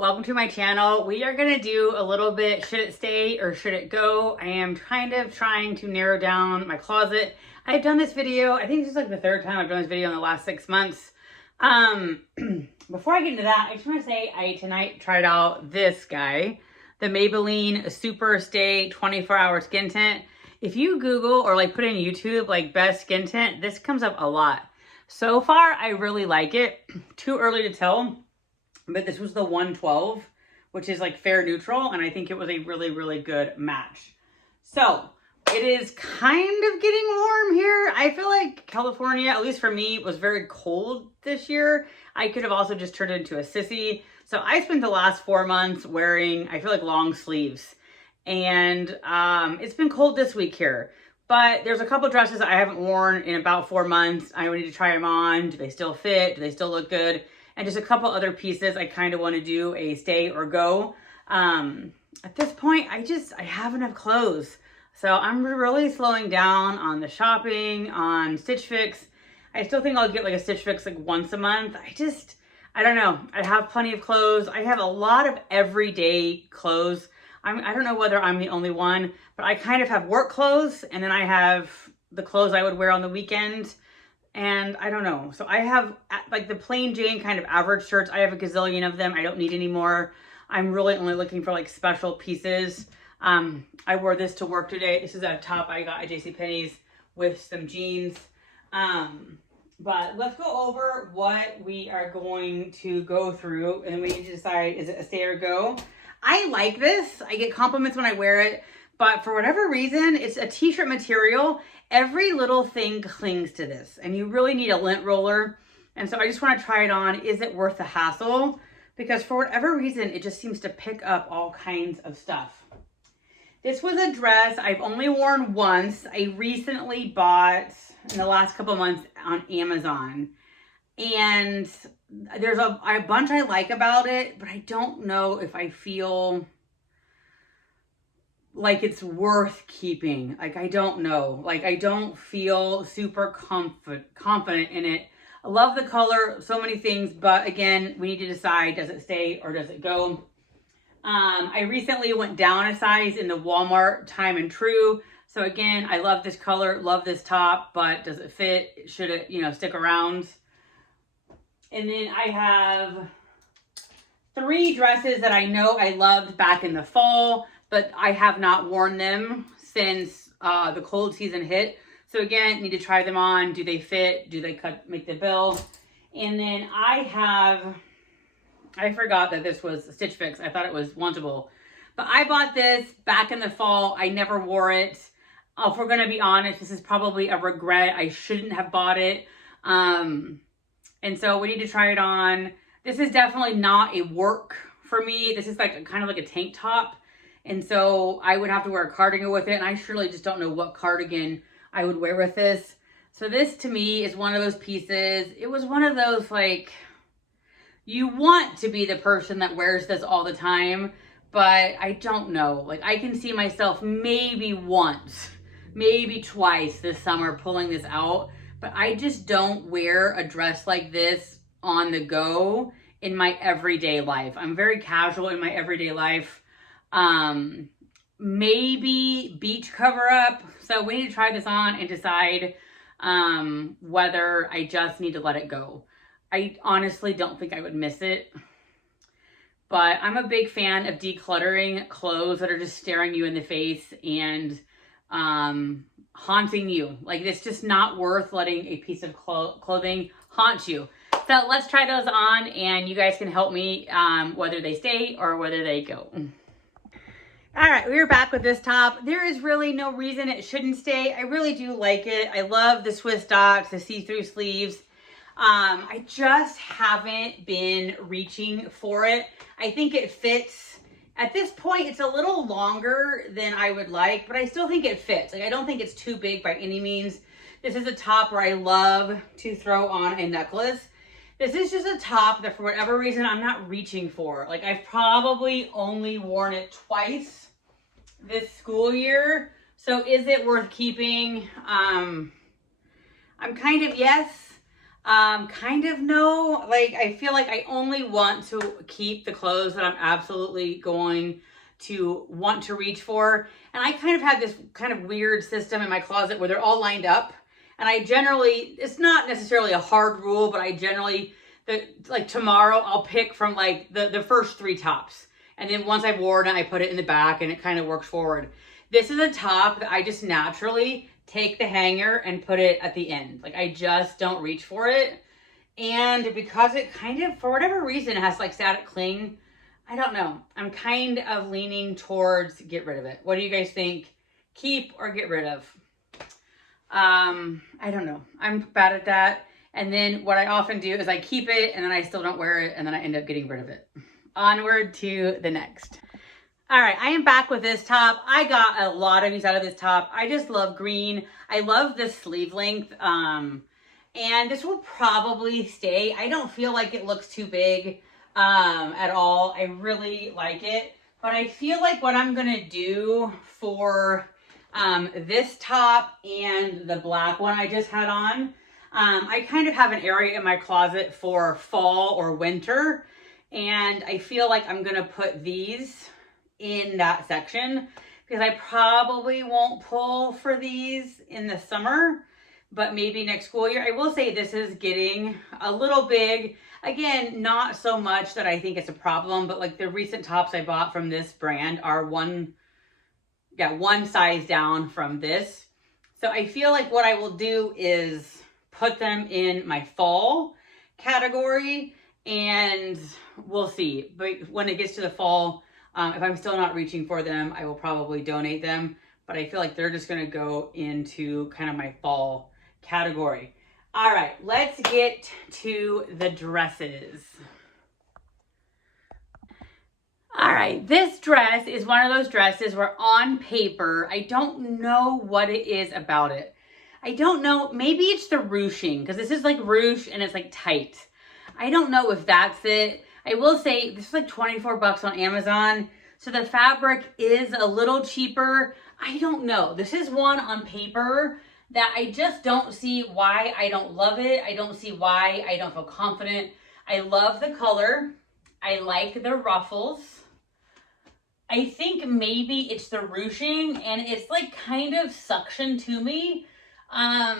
welcome to my channel. We are gonna do a little bit, should it stay or should it go? I am kind of trying to narrow down my closet. I've done this video, I think this is like the third time I've done this video in the last 6 months. Before I get into that, I just wanna say I tonight tried out this guy, the Maybelline Super Stay 24-Hour Skin Tint. If you Google or like put in YouTube like best skin tint, this comes up a lot. So far, I really like it. Too early to tell, but this was the 112, which is like fair neutral, and I think it was a really, really good match. So it is kind of getting warm here. I feel like California, at least for me, was very cold this year. I could have also just turned into a sissy. So I spent the last 4 months wearing, I feel like, long sleeves. And it's been cold this week here. But there's a couple dresses I haven't worn in about 4 months. I need to try them on. Do they still fit? Do they still look good? And just a couple other pieces I kind of want to do a stay or go. At this point, I have enough clothes. So I'm really slowing down on the shopping, on Stitch Fix. I still think I'll get like a Stitch Fix like once a month. I don't know. I have plenty of clothes. I have a lot of everyday clothes. I don't know whether I'm the only one, but I kind of have work clothes, and then I have the clothes I would wear on the weekend, and I don't know. So I have like the plain Jane kind of average shirts. I have a gazillion of them. I don't need any more. I'm really only looking for like special pieces. I wore this to work today. This is a top I got at JCPenney's with some jeans. But let's go over what we are going to go through, and then we need to decide, is it a stay or go? I like this. I get compliments when I wear it, but for whatever reason, it's a t-shirt material. Every little thing clings to this, and you really need a lint roller. And so I just want to try it on. Is it worth the hassle? Because for whatever reason, it just seems to pick up all kinds of stuff. This was a dress I've only worn once. I recently bought in the last couple months on Amazon. And there's a bunch I like about it, but I don't know if I feel like it's worth keeping. Like, I don't know. Like, I don't feel super confident in it. I love the color, so many things, but again, we need to decide, does it stay or does it go? I recently went down a size in the Walmart Time and True. So again, I love this color, love this top, but does it fit? Should it, stick around? And then I have 3 dresses that I know I loved back in the fall, but I have not worn them since the cold season hit. So again, need to try them on. Do they fit? Do they make the bill? And then I forgot that this was Stitch Fix. I thought it was wantable. But I bought this back in the fall. I never wore it. If we're going to be honest, this is probably a regret. I shouldn't have bought it. And so we need to try it on. This is definitely not a work for me. This is like kind of like a tank top. And so I would have to wear a cardigan with it. And I surely just don't know what cardigan I would wear with this. So this to me is one of those pieces. It was one of those like, you want to be the person that wears this all the time, but I don't know. Like, I can see myself maybe once, maybe twice this summer pulling this out. But I just don't wear a dress like this on the go in my everyday life. I'm very casual in my everyday life. Maybe beach cover up. So we need to try this on and decide whether I just need to let it go. I honestly don't think I would miss it. But I'm a big fan of decluttering clothes that are just staring you in the face and haunting you. Like, it's just not worth letting a piece of clothing haunt you. So let's try those on, and you guys can help me whether they stay or whether they go. All right, we're back with this top. There is really no reason it shouldn't stay. I really do like it. I love the Swiss docs, the see-through sleeves. I just haven't been reaching for it. I think it fits. At this point, it's a little longer than I would like, but I still think it fits. Like, I don't think it's too big by any means. This is a top where I love to throw on a necklace. This is just a top that for whatever reason I'm not reaching for. Like, I've probably only worn it twice this school year. So is it worth keeping? I'm kind of yes. Kind of no. Like, I feel like I only want to keep the clothes that I'm absolutely going to want to reach for. And I kind of have this kind of weird system in my closet where they're all lined up. And I generally, it's not necessarily a hard rule, but I generally, like tomorrow, I'll pick from like the first 3 tops. And then once I've worn it, I put it in the back and it kind of works forward. This is a top that I just naturally take the hanger and put it at the end. Like, I just don't reach for it. And because it kind of, for whatever reason, it has like static cling, I don't know. I'm kind of leaning towards get rid of it. What do you guys think? Keep or get rid of? I don't know. I'm bad at that. And then what I often do is I keep it and then I still don't wear it and then I end up getting rid of it. Onward to the next. All right, I am back with this top. I got a lot of use out of this top. I just love green. I love the sleeve length. And this will probably stay. I don't feel like it looks too big at all. I really like it. But I feel like what I'm gonna do for this top and the black one I just had on, I kind of have an area in my closet for fall or winter. And I feel like I'm gonna put these in that section because I probably won't pull for these in the summer, but maybe next school year. I will say this is getting a little big. Again, not so much that I think it's a problem, but like the recent tops I bought from this brand are one size down from this. So I feel like what I will do is put them in my fall category and we'll see. But when it gets to the fall, if I'm still not reaching for them, I will probably donate them. But I feel like they're just going to go into kind of my fall category. All right, let's get to the dresses. All right, this dress is one of those dresses where on paper, I don't know what it is about it. I don't know, maybe it's the ruching, because this is like ruche and it's like tight. I don't know if that's it. I will say this is like 24 bucks on Amazon. So the fabric is a little cheaper. I don't know. This is one on paper that I just don't see why I don't love it. I don't see why I don't feel confident. I love the color. I like the ruffles. I think maybe it's the ruching and it's like kind of suction to me. I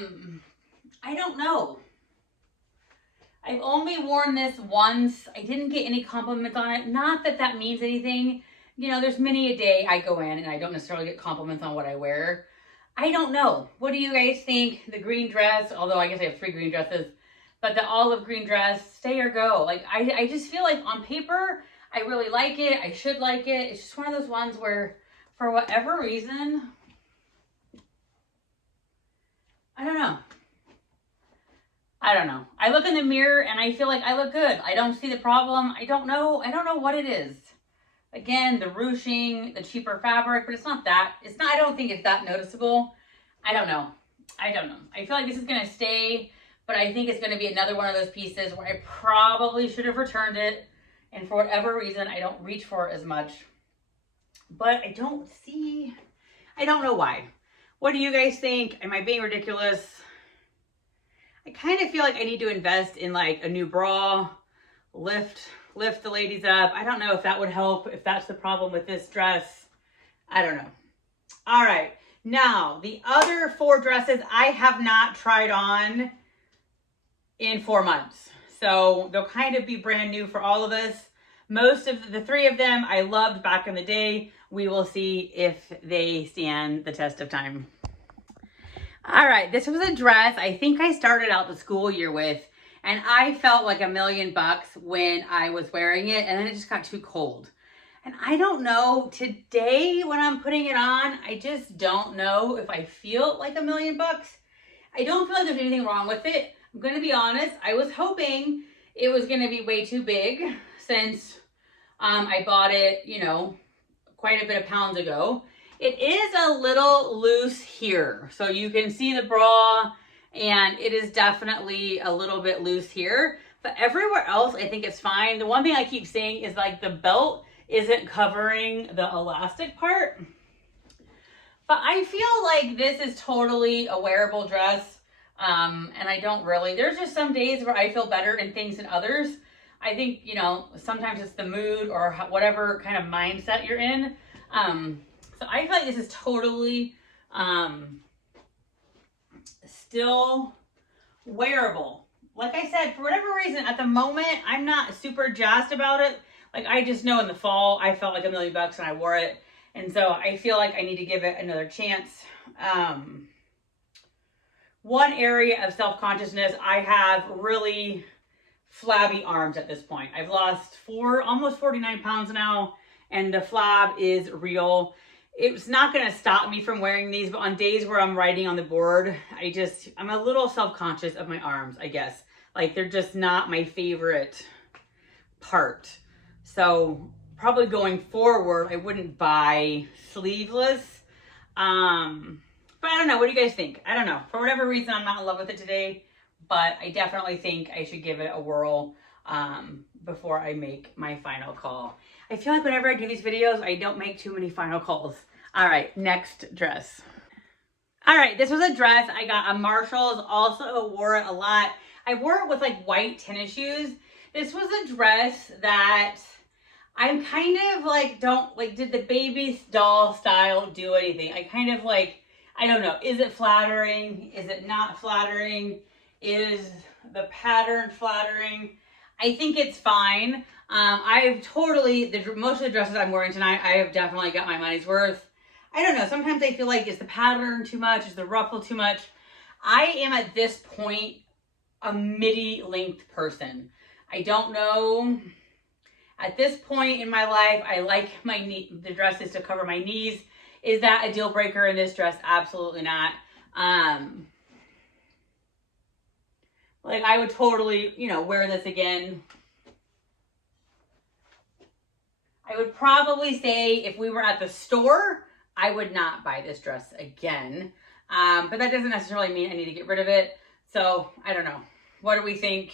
don't know. I've only worn this once. I didn't get any compliments on it. Not that that means anything. You know, there's many a day I go in and I don't necessarily get compliments on what I wear. I don't know. What do you guys think? The green dress, although I guess I have 3 green dresses, but the olive green dress, stay or go. Like, I just feel like on paper, I really like it. I should like it. It's just one of those ones where, for whatever reason, I don't know. I don't know. I look in the mirror and I feel like I look good. I don't see the problem. I don't know what it is. Again, the ruching, the cheaper fabric, but it's not that. It's not, I don't think it's that noticeable. I don't know. I feel like this is going to stay, but I think it's going to be another one of those pieces where I probably should have returned it. And for whatever reason, I don't reach for it as much. But I don't know why. What do you guys think? Am I being ridiculous? I kind of feel like I need to invest in like a new bra, lift the ladies up. I don't know if that would help, if that's the problem with this dress. I don't know. All right. Now, the other 4 dresses I have not tried on in 4 months. So they'll kind of be brand new for all of us. Most of the 3 of them I loved back in the day. We will see if they stand the test of time. All right, this was a dress I think I started out the school year with, and I felt like $1,000,000 when I was wearing it, and then it just got too cold. And I don't know, today when I'm putting it on, I just don't know if I feel like $1,000,000. I don't feel like there's anything wrong with it. I'm going to be honest, I was hoping it was going to be way too big since I bought it, you know, quite a bit of pounds ago. It is a little loose here. So you can see the bra and it is definitely a little bit loose here. But everywhere else, I think it's fine. The one thing I keep saying is like the belt isn't covering the elastic part. But I feel like this is totally a wearable dress. And I don't really, there's just some days where I feel better in things than others. I think, you know, sometimes it's the mood or whatever kind of mindset you're in. So I feel like this is totally still wearable. Like I said, for whatever reason, at the moment, I'm not super jazzed about it. Like, I just know in the fall, I felt like $1,000,000 and I wore it. And so I feel like I need to give it another chance. One area of self-consciousness, I have really flabby arms at this point. I've lost almost 49 pounds now, and the flab is real. It's not going to stop me from wearing these, but on days where I'm writing on the board, I'm a little self-conscious of my arms, I guess. Like, they're just not my favorite part. So probably going forward, I wouldn't buy sleeveless. But I don't know. What do you guys think? I don't know. For whatever reason, I'm not in love with it today, but I definitely think I should give it a whirl before I make my final call. I feel like whenever I do these videos, I don't make too many final calls. All right, next dress. All right, this was a dress I got at Marshall's. Also wore it a lot. I wore it with like white tennis shoes. This was a dress that I'm kind of like, did the baby doll style do anything? I kind of like, I don't know. Is it flattering? Is it not flattering? Is the pattern flattering? I think it's fine. I've totally, most of the dresses I'm wearing tonight, I have definitely got my money's worth. I don't know. Sometimes I feel like, is the pattern too much? Is the ruffle too much? I am at this point a midi length person. I don't know. At this point in my life, I like the dresses to cover my knees. Is that a deal breaker in this dress? Absolutely not. Like, I would totally, you know, wear this again. I would probably say if we were at the store, I would not buy this dress again. But that doesn't necessarily mean I need to get rid of it. So, I don't know. What do we think?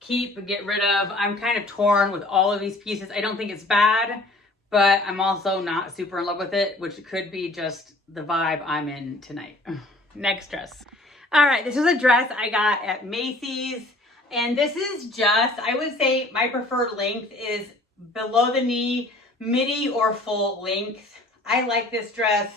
Keep, get rid of. I'm kind of torn with all of these pieces. I don't think it's bad, but I'm also not super in love with it, which could be just the vibe I'm in tonight. Next dress. All right, this is a dress I got at Macy's, and this is just, I would say my preferred length is below the knee, midi or full length. I like this dress.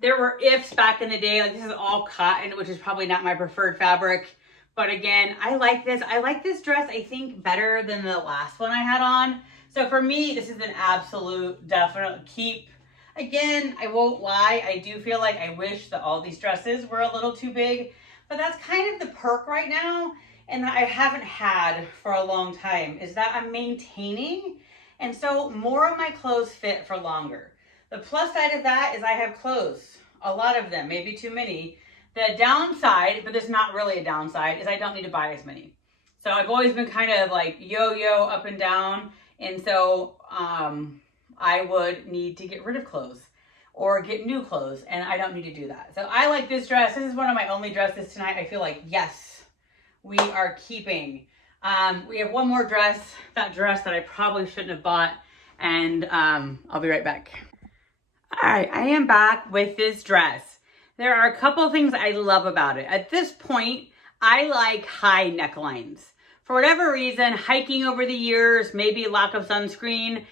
There were ifs back in the day, like this is all cotton, which is probably not my preferred fabric. But again, I like this. I like this dress, I think, better than the last one I had on. So for me, this is an absolute definite keep. Again, I won't lie. I do feel like I wish that all these dresses were a little too big. But that's kind of the perk right now, and that I haven't had for a long time, is that I'm maintaining. And so more of my clothes fit for longer. The plus side of that is I have clothes. A lot of them, maybe too many. The downside, but there's not really a downside, is I don't need to buy as many. So I've always been kind of like yo-yo up and down. And so I would need to get rid of clothes or get new clothes. And I don't need to do that. So I like this dress. This is one of my only dresses tonight. I feel like, yes, we are keeping. We have one more dress, that dress that I probably shouldn't have bought. And I'll be right back. All right, I am back with this dress. There are a couple of things I love about it. At this point, I like high necklines. For whatever reason, hiking over the years, maybe lack of sunscreen,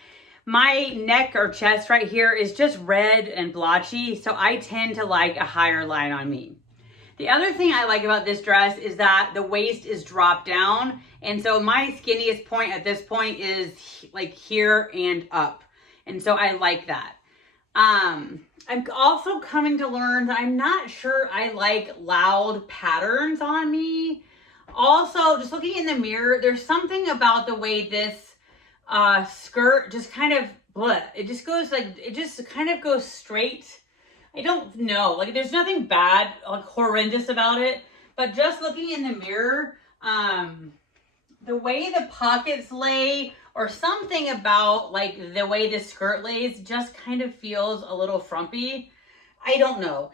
my neck or chest right here is just red and blotchy, so I tend to like a higher line on me. The other thing I like about this dress is that the waist is dropped down, and so my skinniest point at this point is like here and up, and so I like that. I'm also coming to learn that I'm not sure I like loud patterns on me. Also, just looking in the mirror, there's something about the way this skirt just kind of, it just goes like, it just kind of goes straight. I don't know, like there's nothing bad, like horrendous about it, but just looking in the mirror, the way the pockets lay, or something about like the way this skirt lays just kind of feels a little frumpy. I don't know.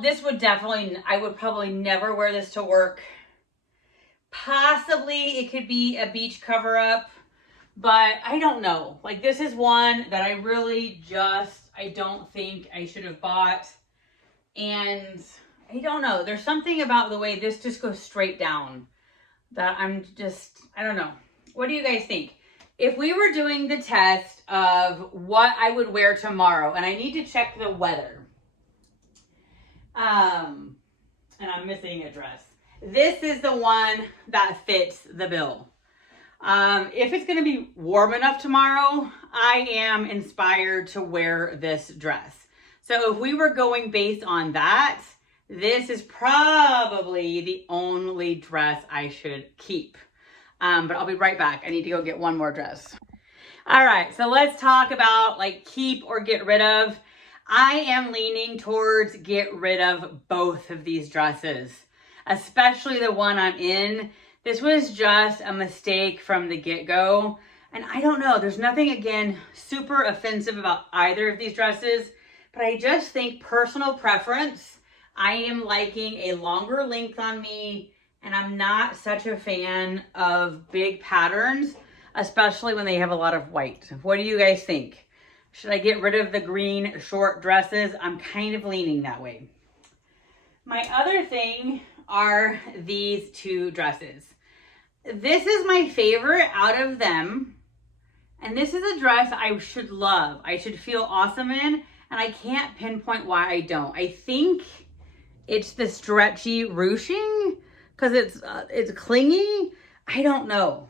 This would definitely, I would probably never wear this to work. Possibly it could be a beach cover up, but I don't know. Like this is one that I really just, I don't think I should have bought. And I don't know. There's something about the way this just goes straight down that I don't know. What do you guys think? If we were doing the test of what I would wear tomorrow, and I need to check the weather, and I'm missing a dress. This is the one that fits the bill. If it's going to be warm enough tomorrow, I am inspired to wear this dress. So if we were going based on that, this is probably the only dress I should keep. But I'll be right back. I need to go get one more dress. All right, so let's talk about like keep or get rid of. I am leaning towards get rid of both of these dresses, especially the one I'm in. This was just a mistake from the get-go. And I don't know, there's nothing, again, super offensive about either of these dresses, but I just think personal preference, I am liking a longer length on me, and I'm not such a fan of big patterns, especially when they have a lot of white. What do you guys think? Should I get rid of the green short dresses? I'm kind of leaning that way. My other thing are these two dresses. This is my favorite out of them. And this is a dress I should love. I should feel awesome in, and I can't pinpoint why I don't. I think it's the stretchy ruching because it's clingy. I don't know.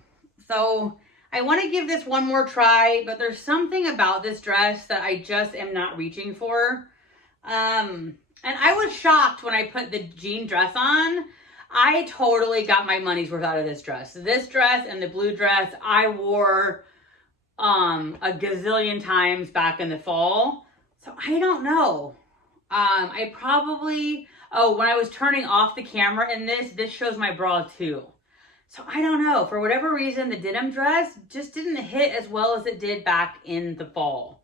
So I want to give this one more try, but there's something about this dress that I just am not reaching for. And I was shocked when I put the jean dress on. I totally got my money's worth out of this dress. This dress and the blue dress I wore a gazillion times back in the fall. So I don't know. I probably, when I was turning off the camera in this shows my bra too. So I don't know. For whatever reason, the denim dress just didn't hit as well as it did back in the fall.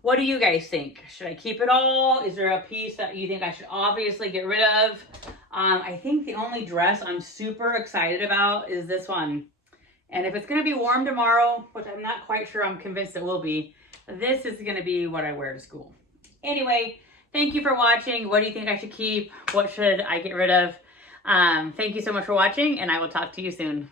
What do you guys think? Should I keep it all? Is there a piece that you think I should obviously get rid of? I think the only dress I'm super excited about is this one. And if it's going to be warm tomorrow, which I'm not quite sure, I'm convinced it will be, this is going to be what I wear to school. Anyway, thank you for watching. What do you think I should keep? What should I get rid of? Thank you so much for watching, and I will talk to you soon.